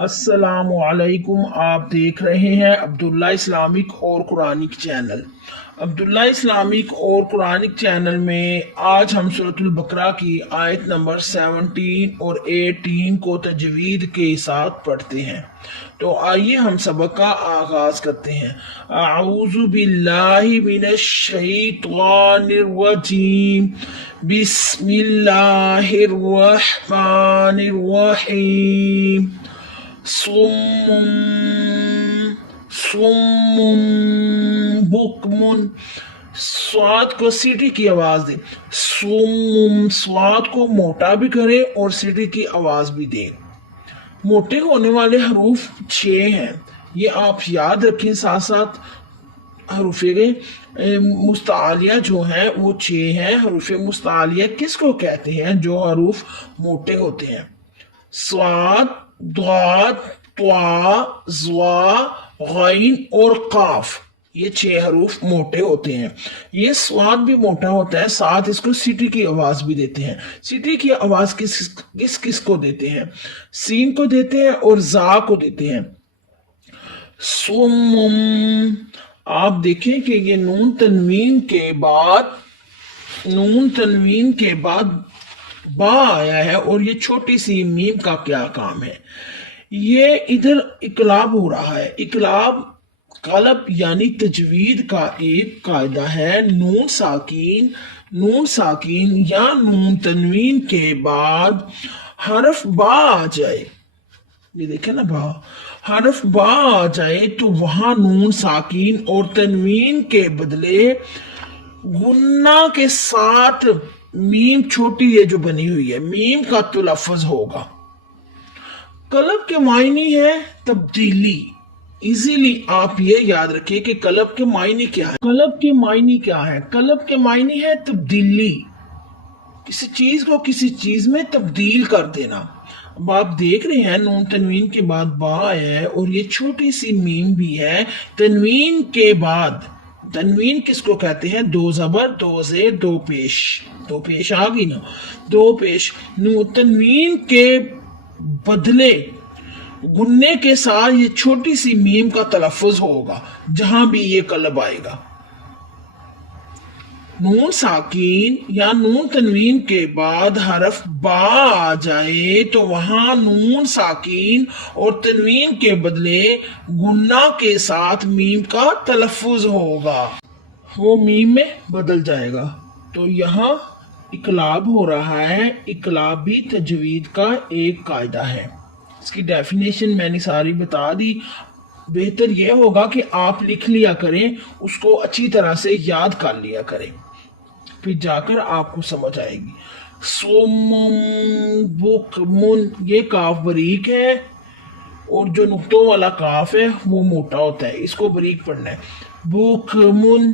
السلام علیکم، آپ دیکھ رہے ہیں عبداللہ اسلامک اور قرآنک چینل۔ عبداللہ اسلامک اور قرآنک چینل میں آج ہم سورۃ البقرہ کی آیت نمبر 17 اور 18 کو تجوید کے ساتھ پڑھتے ہیں۔ تو آئیے ہم سبق کا آغاز کرتے ہیں۔ اعوذ باللہ من الشیطان الرجیم، بسم اللہ الرحمن الرحیم۔ صم بکمن، سواد کو سیٹی کی آواز دیں۔ سواد کو موٹا بھی کریں اور سیٹی کی آواز بھی دیں۔ موٹے ہونے والے حروف 6 ہیں، یہ آپ یاد رکھیں۔ ساتھ ساتھ حروف مستعلیہ جو ہیں وہ 6 ہیں۔ حروف مستعلیہ کس کو کہتے ہیں؟ جو حروف موٹے ہوتے ہیں۔ صاد، ضاد، طا، ظا، غین اور قاف، یہ 6 حروف موٹے ہوتے ہیں۔ یہ سواد بھی موٹا ہوتا ہے، ساتھ اس کو سیٹی کی آواز بھی دیتے ہیں۔ سیٹی کی آواز کس کو دیتے ہیں؟ سین کو دیتے ہیں اور زا کو دیتے ہیں۔ سمم، آپ دیکھیں کہ یہ نون تنوین کے بعد با آیا ہے، اور یہ چھوٹی سی میم کا کیا کام ہے؟ یہ ادھر اقلاب ہو رہا ہے۔ اقلاب قلب یعنی تجوید کا ایک قاعدہ ہے۔ نون ساکین یا نون تنوین کے بعد حرف با آ جائے، یہ دیکھیں نا، حرف با آ جائے تو وہاں نون ساکین اور تنوین کے بدلے غنہ کے ساتھ میم چھوٹی یہ جو بنی ہوئی ہے، میم کا تلفظ ہوگا۔ قلب کے معنی ہے تبدیلی۔ ایزیلی آپ یہ یاد رکھیں کہ قلب کے معنی کیا ہے۔ قلب کے معنی ہے تبدیلی، کسی چیز کو کسی چیز میں تبدیل کر دینا۔ اب آپ دیکھ رہے ہیں نون تنوین کے بعد با ہے اور یہ چھوٹی سی میم بھی ہے۔ تنوین کے بعد، تنوین کس کو کہتے ہیں؟ 2 زبر 2 زیر 2 پیش، 2 پیش آ گئی نا، 2 پیش۔ تنوین کے بدلے گنے کے ساتھ یہ چھوٹی سی میم کا تلفظ ہوگا جہاں بھی یہ قلب آئے گا۔ نون ساکین یا نون تنوین کے بعد حرف با آ جائے تو وہاں نون ساکین اور تنوین کے بدلے گنہ کے ساتھ میم کا تلفظ ہوگا، وہ میم میں بدل جائے گا۔ تو یہاں اقلاب ہو رہا ہے۔ اقلاب بھی تجوید کا ایک قاعدہ ہے۔ اس کی ڈیفینیشن میں نے ساری بتا دی۔ بہتر یہ ہوگا کہ آپ لکھ لیا کریں، اس کو اچھی طرح سے یاد کر لیا کریں، پھر جا کر آپ کو سمجھ آئے گی۔ سومم بکمن، یہ کاف بریک ہے اور جو نقطوں والا کاف ہے وہ موٹا ہوتا ہے، اس کو بریک پڑھنا ہے۔ بکمن،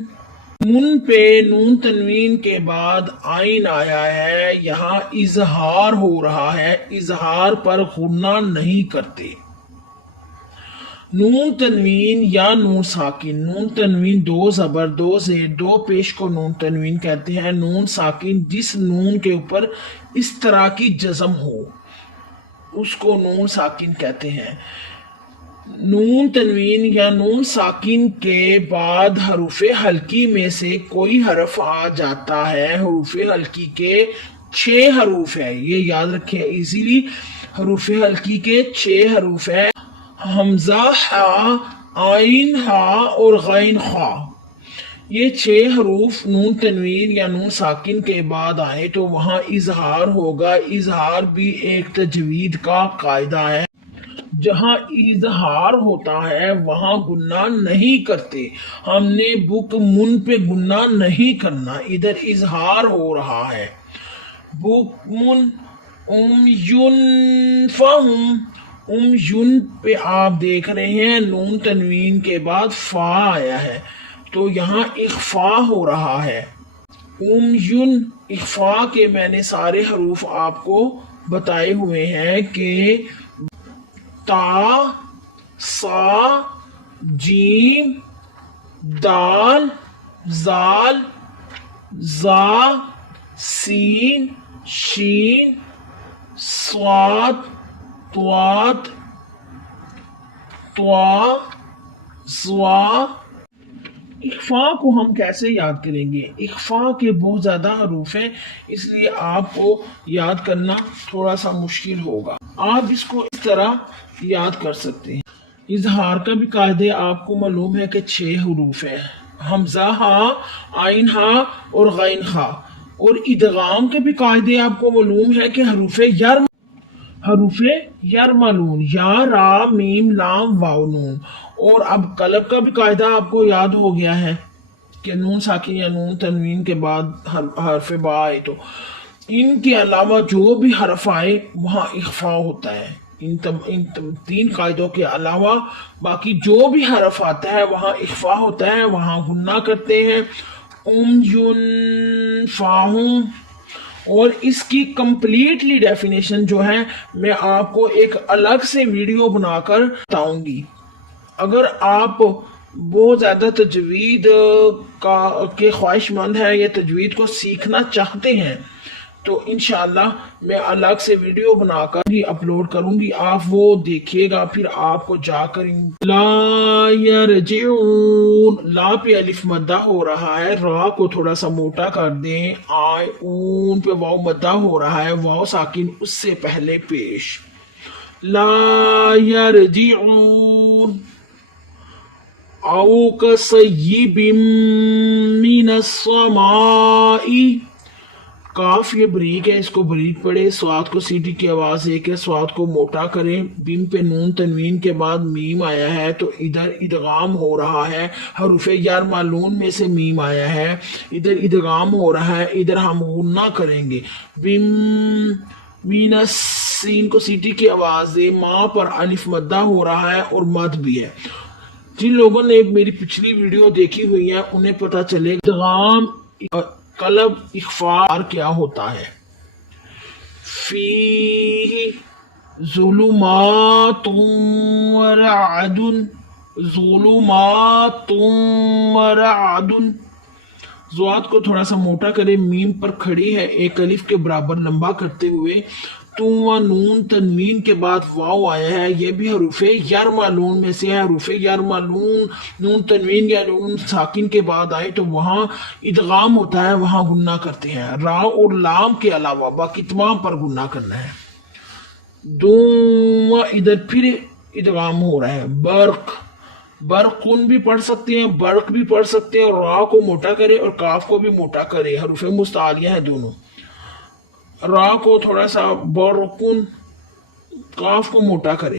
من پہ نون تنوین کے بعد آئین آیا ہے، یہاں اظہار ہو رہا ہے۔ اظہار پر غنہ نہیں کرتے۔ نون تنوین یا نون ساکن، نون تنوین 2 زبر 2 زیر 2 پیش کو نون تنوین کہتے ہیں۔ نون ساکن جس نون کے اوپر اس طرح کی جزم ہو اس کو نون ساکن کہتے ہیں۔ نون تنوین یا نون ساکن کے بعد حروف حلقی میں سے کوئی حرف آ جاتا ہے۔ حروف حلقی کے 6 حروف ہیں، یہ یاد رکھیں ایزیلی۔ حروف حلقی کے 6 حروف ہیں، حمزہ، ہا، عین، ہا اور غین خا۔ یہ 6 حروف نون تنوین یا نون ساکن کے بعد آئے تو وہاں اظہار ہوگا۔ اظہار بھی ایک تجوید کا قاعدہ ہے۔ جہاں اظہار ہوتا ہے وہاں گنہ نہیں کرتے۔ ہم نے بک من پہ گنہ نہیں کرنا، ادھر اظہار ہو رہا ہے۔ بک من یون فہم، یون پہ آپ دیکھ رہے ہیں نون تنوین کے بعد فا آیا ہے تو یہاں اخفا ہو رہا ہے۔ یون، اخفا کے میں نے سارے حروف آپ کو بتائے ہوئے ہیں کہ تا، سا، جیم، دال، زال، زا، سین، شین، صاد، طواد، طوا ضوا۔ اخفا کو ہم کیسے یاد کریں گے؟ اخفا کے بہت زیادہ حروف ہیں، اس لیے آپ کو یاد کرنا تھوڑا سا مشکل ہوگا۔ آپ اس کو اس طرح یاد کر سکتے ہیں۔ اظہار کا بھی قاعدے آپ کو معلوم ہے کہ 6 حروف ہیں، حمزہ ہا، عین ہا اور غین ہا۔ اور ادغام کے بھی قاعدے آپ کو معلوم ہے کہ حروف یرملون، یا را میم لام واو نون۔ اور اب قلب کا بھی قاعدہ آپ کو یاد ہو گیا ہے کہ نون ساکن یا نون تنوین کے بعد حرف با آئے تو ان کے علاوہ جو بھی حرف آئے وہاں اخفا ہوتا ہے۔ ان 3 قاعدوں کے علاوہ باقی جو بھی حرف آتا ہے وہاں اخفا ہوتا ہے، وہاں غنہ کرتے ہیں۔ یون فاہم۔ اور اس کی کمپلیٹلی ڈیفینیشن جو ہے میں آپ کو ایک الگ سے ویڈیو بنا کر بتاؤں گی۔ اگر آپ بہت زیادہ تجوید کے خواہش مند ہیں یا تجوید کو سیکھنا چاہتے ہیں تو انشاءاللہ میں الگ سے ویڈیو بنا کر اپلوڈ کروں گی، آپ وہ دیکھیے گا، پھر آپ کو جا کر لا یرجعون، لا پہ الف مدہ ہو رہا ہے، را کو تھوڑا سا موٹا کر دیں، اون پہ واو مدہ ہو رہا ہے، واو ساکن اس سے پہلے پیش، لا یرجعون۔ او کصیب من السماء، کاف یہ بریک ہے، اس کو بریک پڑے، سواد کو سیٹی کی آواز ایک ہے، سواد کو موٹا کریں، بیم پہ نون تنوین کے بعد میم آیا ہے تو ادھر ادغام ہو رہا ہے، حروف یرملون میں سے میم آیا ہے، ادھر ادغام ہو رہا ہے، ادھر ہم غنہ کریں گے، بیم مین سین کو سیٹی کی آواز دے، ماں پر الف مدہ ہو رہا ہے اور مد بھی ہے۔ جن لوگوں نے میری پچھلی ویڈیو دیکھی ہوئی ہے انہیں پتہ چلے ادغام قلب اخفا کیا ہوتا ہے۔ فی ظلمات ورعد، ظلمات ورعد، زوات کو تھوڑا سا موٹا کرے، میم پر کھڑی ہے ایک الف کے برابر لمبا کرتے ہوئے، و نون تنوین کے بعد واو آیا ہے، یہ بھی حروف یرملون میں سے ہے۔ حروف یرملون نون تنوین یا نون ساکن کے بعد آئے تو وہاں ادغام ہوتا ہے، وہاں غنہ کرتے ہیں، را اور لام کے علاوہ باقی تمام پر غنہ کرنا ہے۔ و ادھر پھر ادغام ہو رہا ہے، برق، برقن بھی پڑھ سکتے ہیں، برق بھی پڑھ سکتے ہیں، اور را کو موٹا کرے اور کاف کو بھی موٹا کرے، حروف مستعلیہ ہیں دونوں۔ را کو تھوڑا سا برقن، کاف کو موٹا کرے۔